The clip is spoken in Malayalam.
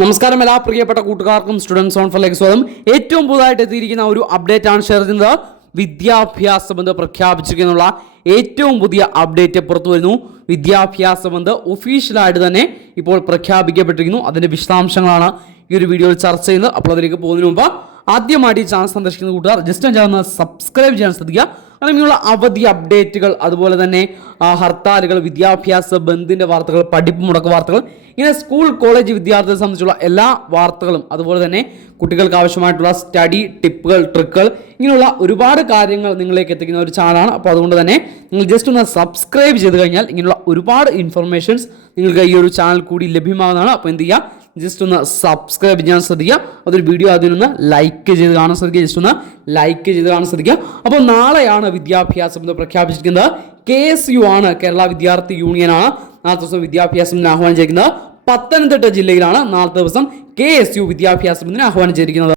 നമസ്കാരം എല്ലാ പ്രിയപ്പെട്ട കൂട്ടുകാർക്കും സ്റ്റുഡൻസ് ഓൺ ഫോറിലേക്ക് സ്വാഗതം. ഏറ്റവും പുതുതായിട്ട് എത്തിയിരിക്കുന്ന ഒരു അപ്ഡേറ്റ് ആണ് ഷെയർ ചെയ്യുന്നത്. വിദ്യാഭ്യാസ ബന്ദ് പ്രഖ്യാപിച്ചിരിക്കുന്നുള്ള ഏറ്റവും പുതിയ അപ്ഡേറ്റ് പുറത്തു വരുന്നു. വിദ്യാഭ്യാസ ബന്ദ് ഒഫീഷ്യലായിട്ട് തന്നെ ഇപ്പോൾ പ്രഖ്യാപിക്കപ്പെട്ടിരിക്കുന്നു. അതിൻ്റെ വിശദാംശങ്ങളാണ് ഈ ഒരു വീഡിയോയിൽ ചർച്ച ചെയ്യുന്നത്. അപ്പോൾ അതിലേക്ക് പോകുന്നതിന് മുമ്പ് ആദ്യമായിട്ട് ഈ ചാനൽ സന്ദർശിക്കുന്ന കൂട്ടുകാർ ജസ്റ്റ് ഒന്ന് സബ്സ്ക്രൈബ് ചെയ്യാൻ ശ്രദ്ധിക്കുക. കാരണം ഇങ്ങനെയുള്ള അവധി അപ്ഡേറ്റുകൾ, അതുപോലെ തന്നെ ഹർത്താലുകൾ, വിദ്യാഭ്യാസ ബന്ദിൻ്റെ വാർത്തകൾ, പഠിപ്പ് മുടക്ക വാർത്തകൾ, ഇങ്ങനെ സ്കൂൾ കോളേജ് വിദ്യാർത്ഥികളെ സംബന്ധിച്ചുള്ള എല്ലാ വാർത്തകളും, അതുപോലെ തന്നെ കുട്ടികൾക്ക് ആവശ്യമായിട്ടുള്ള സ്റ്റഡി ടിപ്പുകൾ, ട്രിക്കുകൾ, ഇങ്ങനെയുള്ള ഒരുപാട് കാര്യങ്ങൾ നിങ്ങളിലേക്ക് എത്തിക്കുന്ന ഒരു ചാനലാണ്. അപ്പോൾ അതുകൊണ്ട് തന്നെ നിങ്ങൾ ജസ്റ്റ് ഒന്ന് സബ്സ്ക്രൈബ് ചെയ്ത് കഴിഞ്ഞാൽ ഇങ്ങനെയുള്ള ഒരുപാട് ഇൻഫർമേഷൻസ് നിങ്ങൾക്ക് ഈ ഒരു ചാനൽ കൂടി ലഭ്യമാകുന്നതാണ്. അപ്പോൾ എന്ത് ചെയ്യുക, ജസ്റ്റ് ഒന്ന് സബ്സ്ക്രൈബ് ചെയ്യാൻ ശ്രദ്ധിക്കുക. അതൊരു വീഡിയോ അതിനൊന്ന് ലൈക്ക് ചെയ്ത് കാണാൻ ശ്രദ്ധിക്കുക. ജസ്റ്റ് ഒന്ന് ലൈക്ക് ചെയ്ത് കാണാൻ ശ്രദ്ധിക്കുക. അപ്പോൾ നാളെയാണ് വിദ്യാഭ്യാസം പ്രഖ്യാപിച്ചിരിക്കുന്നത്. KSU ആണ്, കേരള വിദ്യാർത്ഥി യൂണിയനാണ് നാളത്തെ ദിവസം വിദ്യാഭ്യാസത്തിന് ആഹ്വാനം ചെയ്തിരിക്കുന്നത്. പത്തനംതിട്ട ജില്ലയിലാണ് നാളത്തെ ദിവസം KSU വിദ്യാഭ്യാസത്തിന് ആഹ്വാനം ചെയ്തിരിക്കുന്നത്.